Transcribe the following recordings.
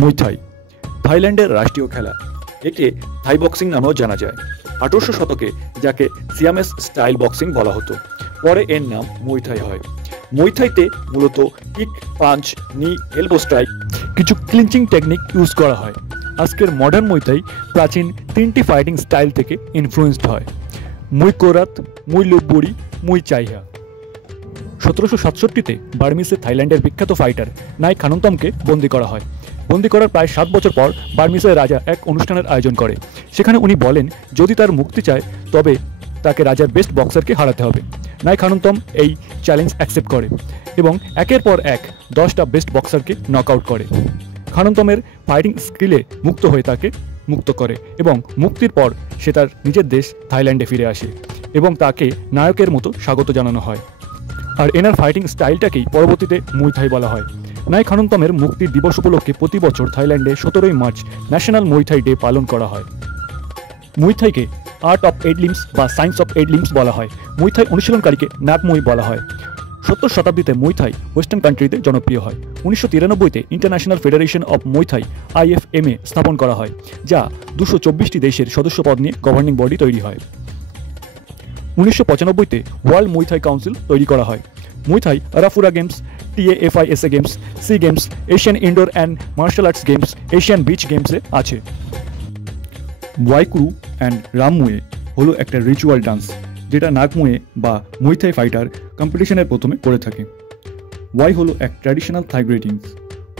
মুই থাই থাইল্যান্ডের রাষ্ট্রীয় খেলা। একে থাই বক্সিং নামেও জানা যায়। 1800 শতকে যাকে সিয়ামেস স্টাইল বক্সিং বলা হতো, পরে এর নাম মুই থাই হয়। মুই থাইতে মূলত কিক, পাঞ্চ, নি, এলবো স্ট্রাইক, কিছু ক্লিঞ্চিং টেকনিক ইউজ করা হয়। আজকের মডার্ন মুই থাই প্রাচীন 3টি ফাইটিং স্টাইল থেকে ইনফ্লুয়েন্সড হয়: মুই কোরাত, মুই লুববুরি, মুই চাইহা। 1767-তে বার্মিসে থাইল্যান্ডের বিখ্যাত ফাইটার নাই খানুনতমকে বন্দী করা হয়। বন্দী করার প্রায় 7 বছর পর বার্মিসের রাজা এক অনুষ্ঠানের আয়োজন করে। সেখানে উনি বলেন যদি তার মুক্তি চায় তবে তাকে রাজার বেস্ট বক্সারকে হারাতে হবে। নাই খানুনতম এই চ্যালেঞ্জ অ্যাকসেপ্ট করে এবং একের পর এক 10টা বেস্ট বক্সারকে নকআউট করে। খানুনতমের ফাইটিং স্কিলে মুক্ত হয়ে তাকে মুক্ত করে এবং মুক্তির পর সে তার নিজের দেশ থাইল্যান্ডে ফিরে আসে এবং তাকে নায়কের মতো স্বাগত জানানো হয়। আর এনার ফাইটিং স্টাইলটাকেই পরবর্তীতে মুই থাই বলা হয়। নাই খানুনতমের মুক্তির দিবস উপলক্ষে প্রতি বছর থাইল্যান্ডে 17ই মার্চ ন্যাশনাল মুই থাই ডে পালন করা হয়। মুই থাইকে আর্ট অফ 8 লিম্বস বা সায়েন্স অফ 8 লিম্বস বলা হয়। মুই থাই অনুশীলনকারীকে নাক মুই বলা হয়। 70 শতাব্দীতে মুই থাই ওয়েস্টার্ন কান্ট্রিতে জনপ্রিয় হয়। 1993-তে ইন্টারন্যাশনাল ফেডারেশন অফ মুই থাই IFMA স্থাপন করা হয়, যা 224টি দেশের সদস্যপদ নিয়ে গভর্নিং বডি তৈরি হয়। 1995-তে ওয়ার্ল্ড মুই থাই কাউন্সিল তৈরি করা হয়। Muay Thai Arafura games, TAFISA games, SEA games, Asian indoor and martial arts games, Asian beach গেমসে আছে। ওয়াইকুরু অ্যান্ড রামমুয়ে হলো একটা রিচুয়াল ডান্স, যেটা নাগমুয়ে বা মুই থাই ফাইটার কম্পিটিশনের প্রথমে করে থাকে। ওয়াই হলো এক ট্র্যাডিশনাল থাই গ্রিটিংস।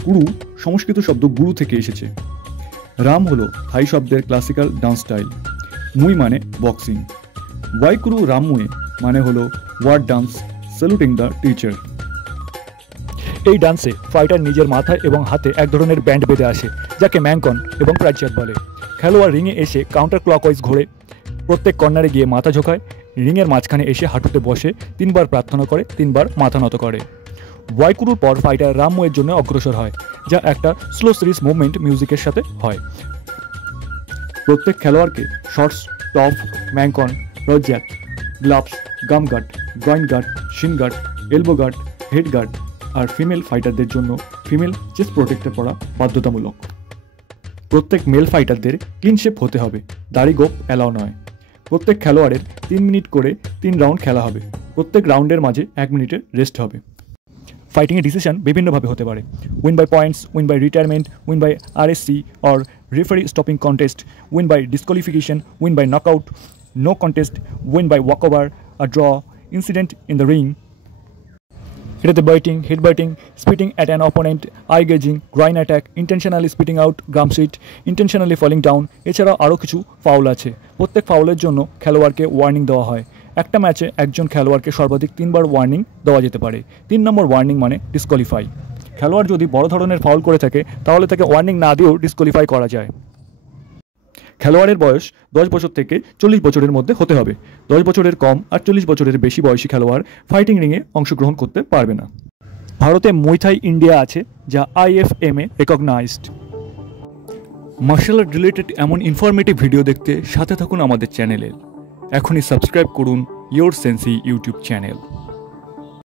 কুরু সংস্কৃত শব্দ গুরু থেকে এসেছে। রাম হলো থাই শব্দের ক্লাসিক্যাল ডান্স স্টাইল। মুই মানে বক্সিং। ওয়াইকুরু রামমুয়ে মানে হলো word dance saluting the teacher. এই ডান্সে ফাইটার নিজের মাথায় এবং হাতে এক ধরনের ব্যান্ড বেঁধে আসে, যাকে ম্যাংকন এবং প্রাচ্যাত বলে। খেলোয়াড় রিংয়ে এসে কাউন্টার ক্লকওয়াইজ ঘোরে, প্রত্যেক কর্নারে গিয়ে মাথা ঝোঁকায়, রিংয়ের মাঝখানে এসে হাঁটুতে বসে 3 বার প্রার্থনা করে, 3 বার মাথা নত করে। ওয়াইকুরুর পর ফাইটার রামমুয়ের জন্য অগ্রসর হয়, যা একটা স্লো সিরিজ মুভমেন্ট মিউজিকের সাথে হয়। প্রত্যেক খেলোয়াড়কে শর্টস, টপ, ম্যাংকন, রজ্যাত, gloves, gum guard, groin guard, shin guard, elbow guard, head guard আর ফিমেল ফাইটারদের জন্য ফিমেল চেস্ট প্রোটেক্টর পরা বাধ্যতামূলক। প্রত্যেক মেল ফাইটারদের ক্লিন শেপ হতে হবে, দাড়ি গোপ অ্যালাউ নয়। প্রত্যেক খেলোয়াড়ের 3 মিনিট করে 3 রাউন্ড খেলা হবে। প্রত্যেক রাউন্ডের মাঝে 1 মিনিটের রেস্ট হবে। ফাইটিংয়ের ডিসিশন বিভিন্নভাবে হতে পারে: win by points, win by retirement, win by RSC or referee stopping contest, win by disqualification, win by knockout, no contest, win by walkover, a draw, incident in the ring. এটাতে biting, head biting, spitting at an opponent, eye gouging, groin attack, intentionally spitting out, gum sit, intentionally falling down, এছাড়াও আরও কিছু foul আছে। প্রত্যেক ফাউলের জন্য খেলোয়াড়কে warning দেওয়া হয়। একটা ম্যাচে একজন খেলোয়াড়কে সর্বাধিক 3 বার ওয়ার্নিং দেওয়া যেতে পারে। 3 নম্বর ওয়ার্নিং মানে ডিসকোয়ালিফাই। খেলোয়াড় যদি বড় ধরনের ফাউল করে থাকে তাহলে তাকে ওয়ার্নিং না দিয়েও ডিসকোয়ালিফাই করা যায়। খেলোয়াড়ের বয়স 10 বছর থেকে 40 বছরের মধ্যে হতে হবে। 10 বছরের কম আর 40 বছরের বেশি বয়সী খেলোয়াড় ফাইটিং রিংয়ে অংশগ্রহণ করতে পারবে না। ভারতে মুই থাই ইন্ডিয়া আছে, যা IFMA recognised. Martial art related এমন ইনফরমেটিভ ভিডিও দেখতে সাথে থাকুন আমাদের চ্যানেলে। এখনই সাবস্ক্রাইব করুন ইয়োর সেন্সি ইউটিউব চ্যানেল।